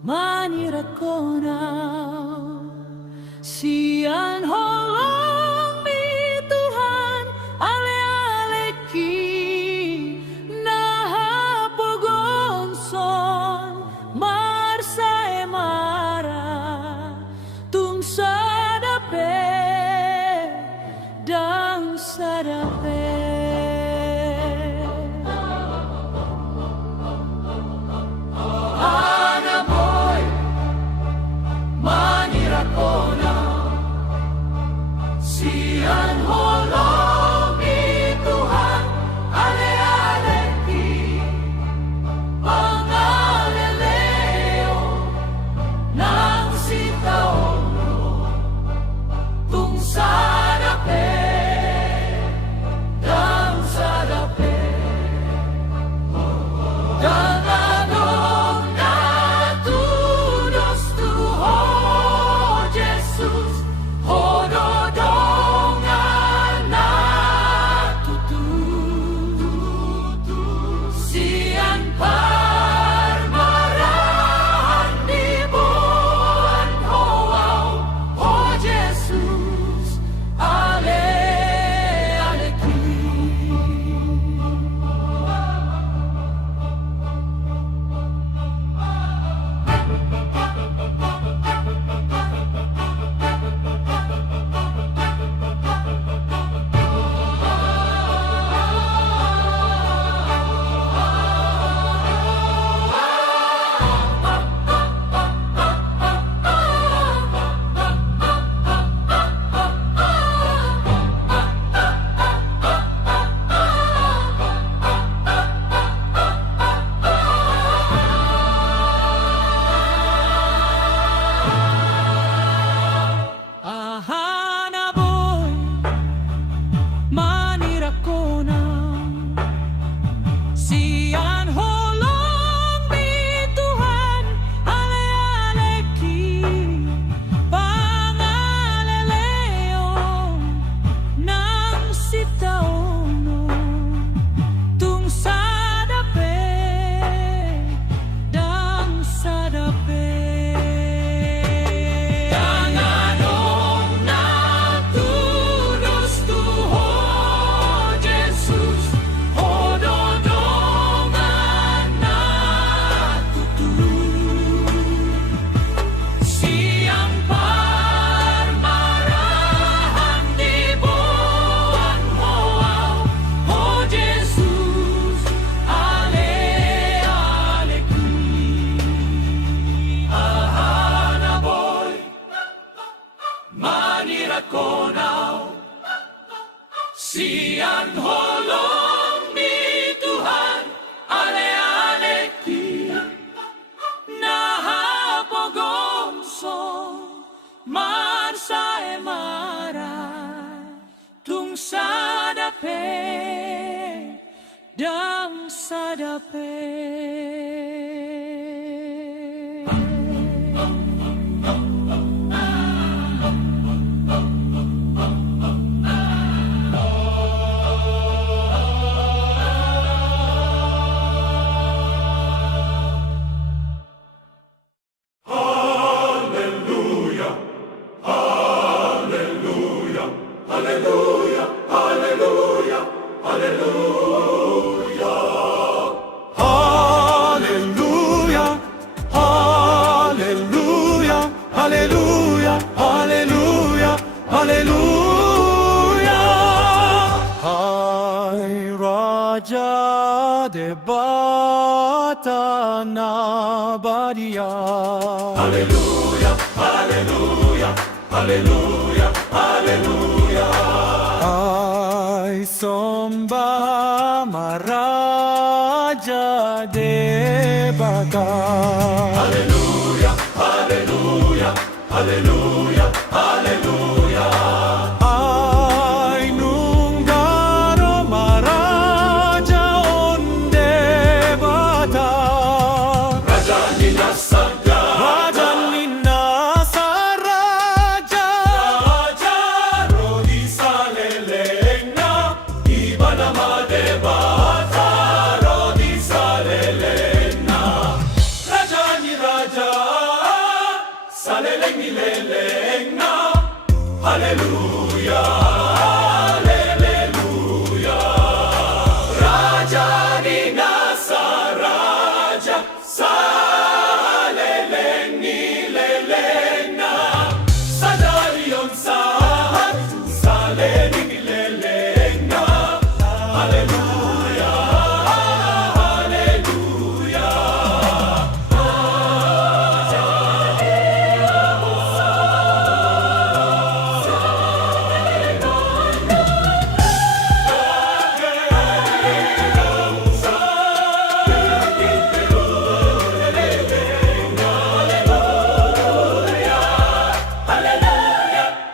manirakonaw. Siyan holong mi Tuhan ale-aleki nahapogonson marsa emara tung sadape dang sadape. Anaboy manirakonaw, siyan holong mi Tuhan ale-aleki pangaleleo ng sitaono tung sadape dang sadape dang anong natudos tuho Jesus hododongan natututu siyan parmarahan di buwan hoaw o Jesus ale-aleki. Ahanaboy manirakonaw, siyan holong mi Tuhan ale-aleki pangaleleo ng sitaono tung sadape dang sadape. Manirakonaw, siyan holong mi Tuhan ale-aleki nahapogonson marsa emara tung sadape dang sadape. Hallelujah, hallelujah, hallelujah. Hallelujah, hallelujah, hallelujah, hallelujah, hallelujah. Hai Raja Debata Nabadia. Hallelujah, hallelujah, hallelujah, hallelujah. Ay somba Maharaja Debata. Hallelujah, hallelujah, hallelujah, hallelujah. Ay nunggaro Maharaja on Debata. Raja Ninasagda. Raja Ninasaraja. Raja Rodisalelena. Iba nama Debata Rodisalelena. Raja ni Raja. saleleng nileleng na. Haleluya, haleluya. Raja di nasa raja, saleleng nileleng na. Sadarion sahat, saleleng nileleng na. Haleluya, haleluya.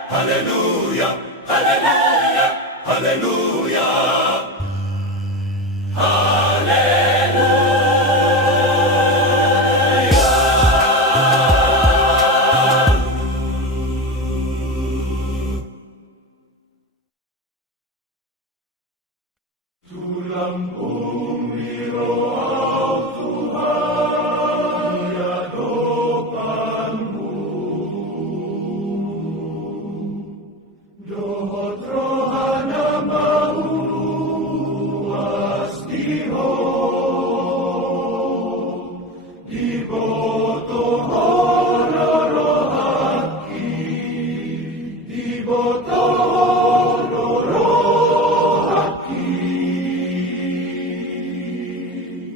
Haleluya, haleluya, haleluya.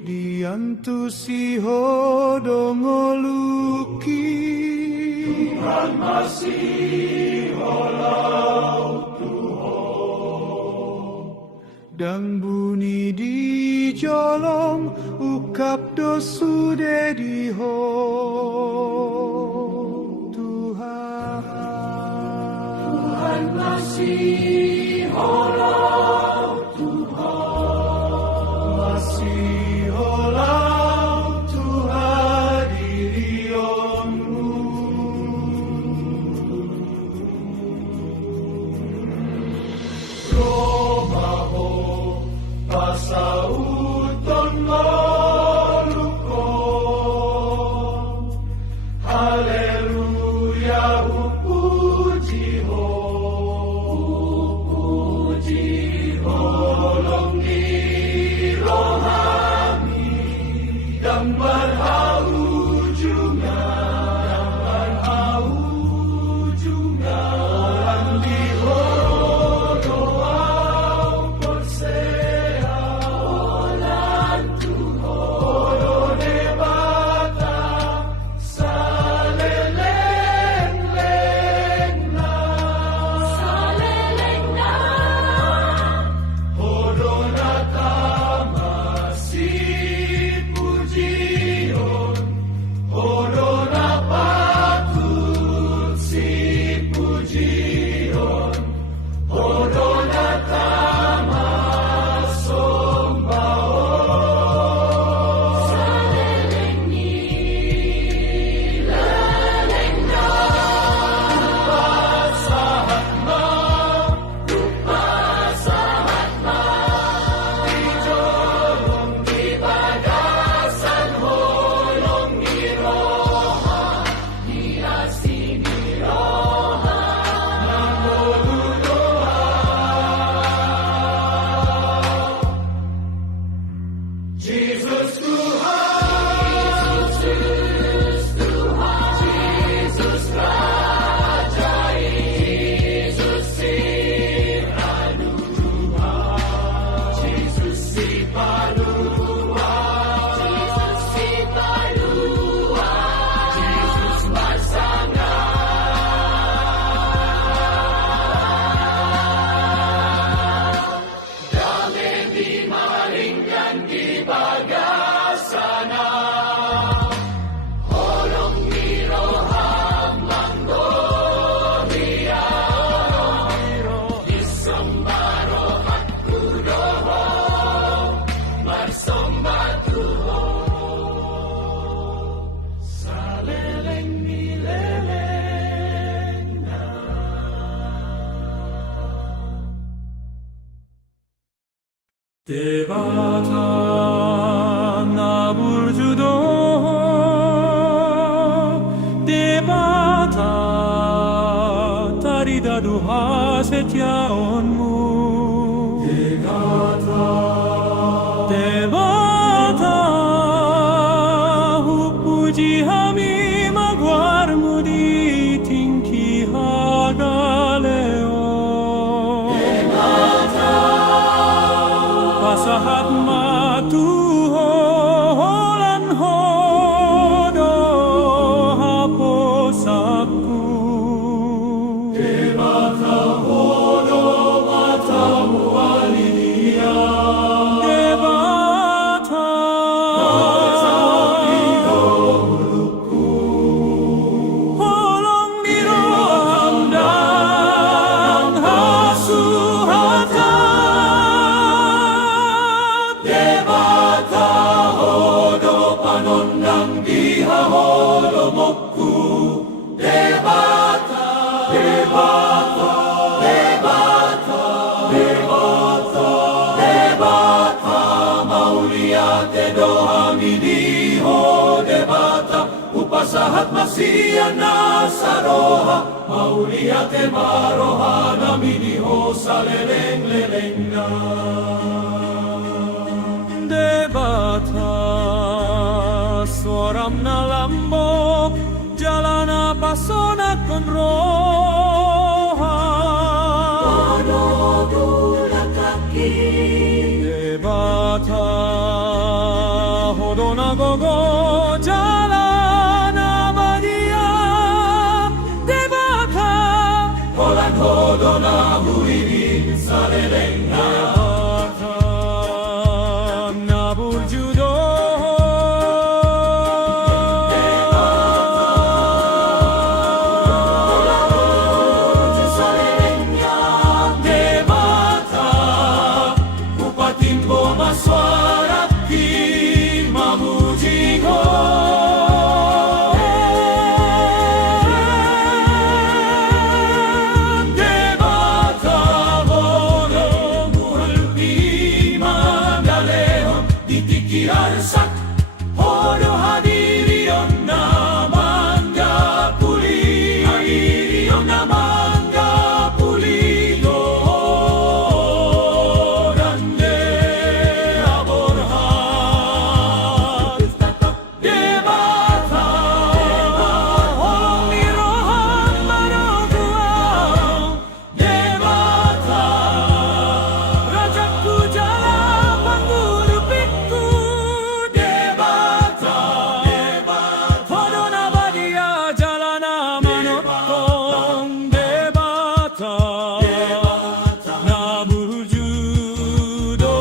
Diantu si hodongoluki Tuhan masih olau Tuhan dan bunyi di jolong ukap dosu dedi ho Tuhan masih olau Tuhan masih olau Tuhan dirionmu Romaho pasauton molukon Haleluya upuji ho longi rohani yang berhau juga orang di horodoau persea olan Tuhan debata saleleng lengna hodona masih pujion hodona patut si pujion hodona sombao saleleng nilelengna rupa sahatma dijolong di bagasan holong di roha diasini roha nangolu doa Jesus Tuhan Jesus Raja Jesus si Padua Jesus si Padua Jesus Masanga Dame di maringgan di bagasana Holong ni roham manggoria Disembaro hakku doho Marsombat tuho Saleleng nileleng Devata Naburjudo Deva luhasetiaonmu. Debata, Debata, hupuji kami magwarmu di tinggi hagaleo. Debata, Pasahat matuholan hodo haposakku. Debata hodo matamu alidia. Debata, holong nirohamdang hasuhatap. Debata hodo panondang diha hodo mokku. Debata, debata, debata, debata, debata, mauliate dohamidiho. Debata, upasahat masiana saroha, mauliate maroha namidiho saleleng-leleng na. Debata, suaram na lambok, jalana pasona con roha. Debata, hodona gogo, jalana badia. Debata, Holan hodo na huidin saleleng na. Debata, naburjudo. Debata, upatimbo maswaraki mamujigo. Debata, hodo mulpi mandalehon ditikiarsak. Hodo hadirion na mangga puli, hadirion na mangga puli. Dorande aborhat. Debata, Holong nirohan manoguau. debata, Rajaku jalan pangurupinku. debata, debata, Hodona badia jalana manotong. Debata, naburjudo.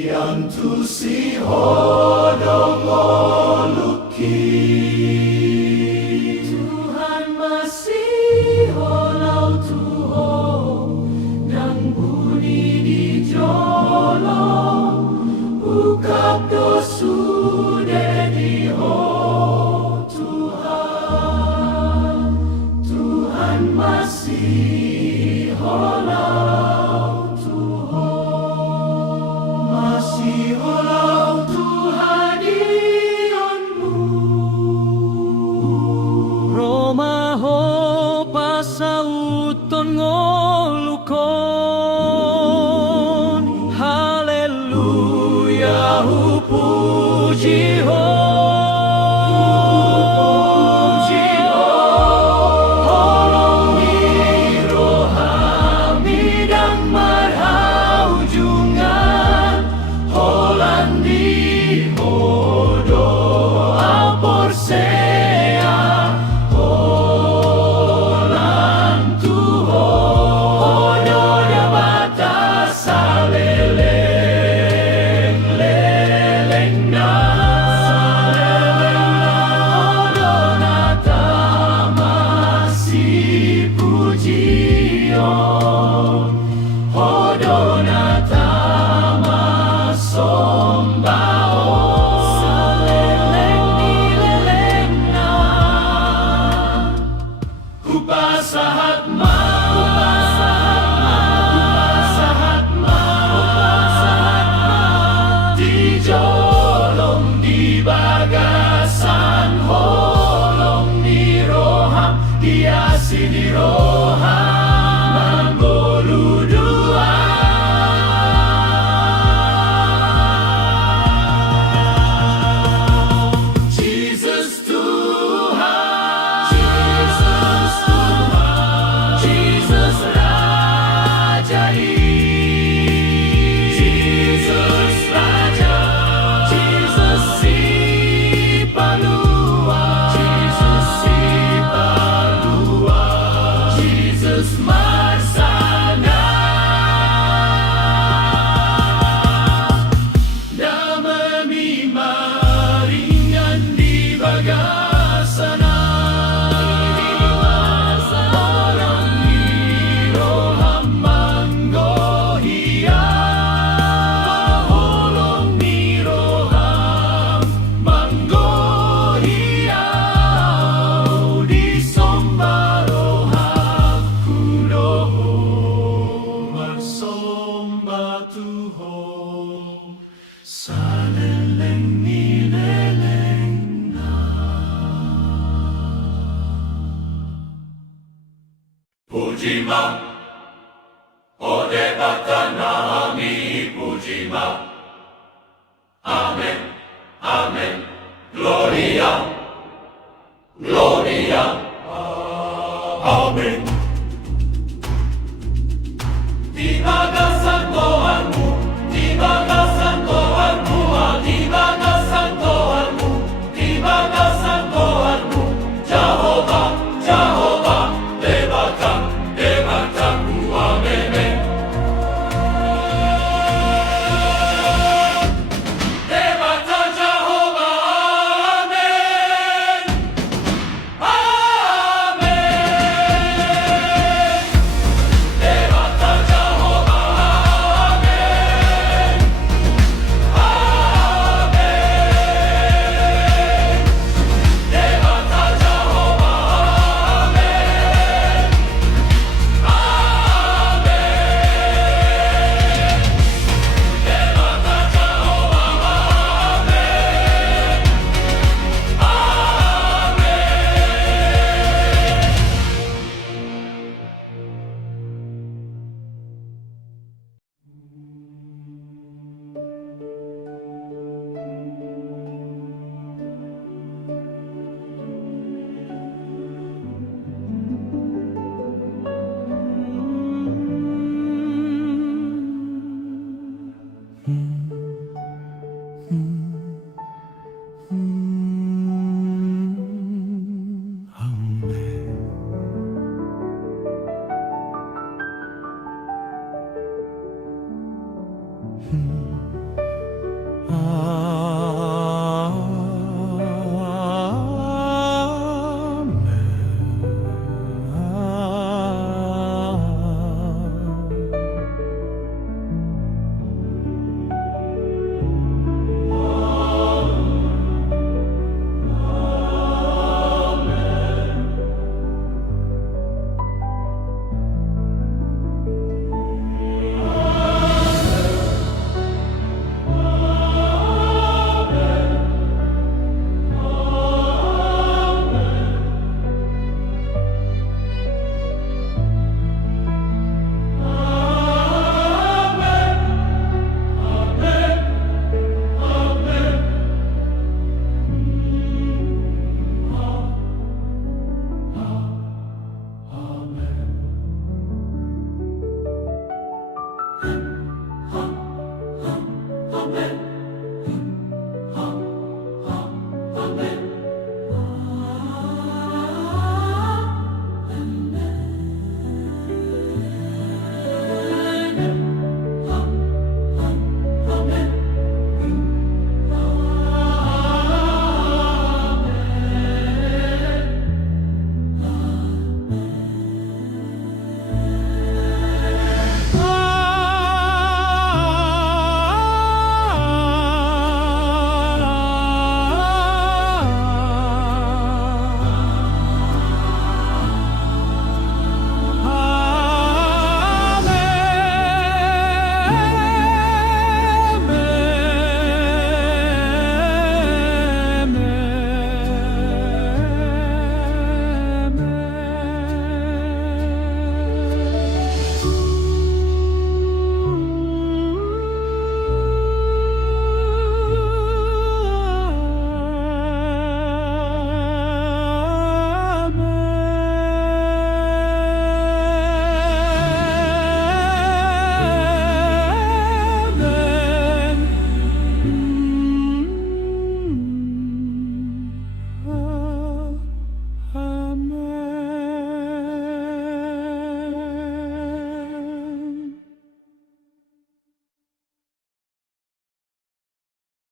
Diantusi hodong oluki. Tuhan masih holau Tuho nang buni di jolo ukap dosu dedi ho Tuhan. Pujima, O Devata Nami Pujima. Amen, Amen, Gloria.